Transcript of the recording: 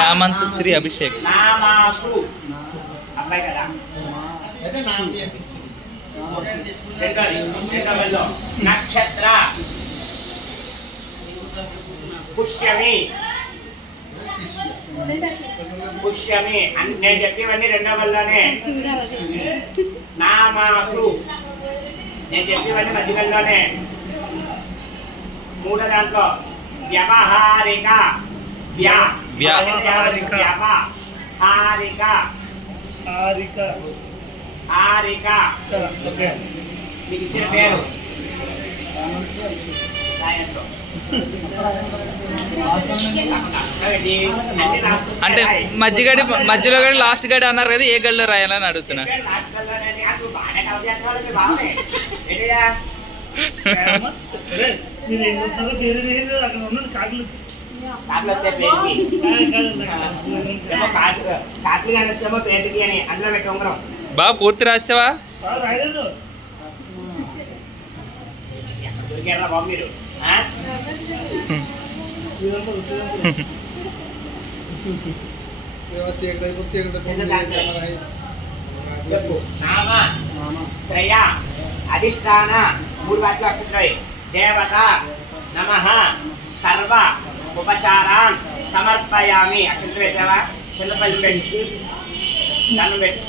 నామంత శ్రీ అభిషేక్ నక్షత్ర పుష్యమి పుష్యమి నేను చెప్పేవన్నీ రెండవ వల్లనే. నామాసు నేను చెప్పేవన్నీ మధ్యలోనే. మూడో దాంట్లో వ్యవహారిక వ్యవహారిక హారిక మీకు ఇచ్చిన పేరు అంటే మధ్యలో గడి లాస్ట్ గడి అన్నారు కదా, ఏ గడిలో రాయాలని అడుగుతున్నా. బా పూర్తి రాసావా? దొరికారా బాబు మీరు? నామ త్రయ అధిష్టాన మూడు వాటిలో అక్షరాలు. దేవత నమః సర్వ ఉపచారాన్ సమర్పయామి. అక్షరాలు వేసావా? చిన్నపల్లి పెట్టు, దండం పెట్టు.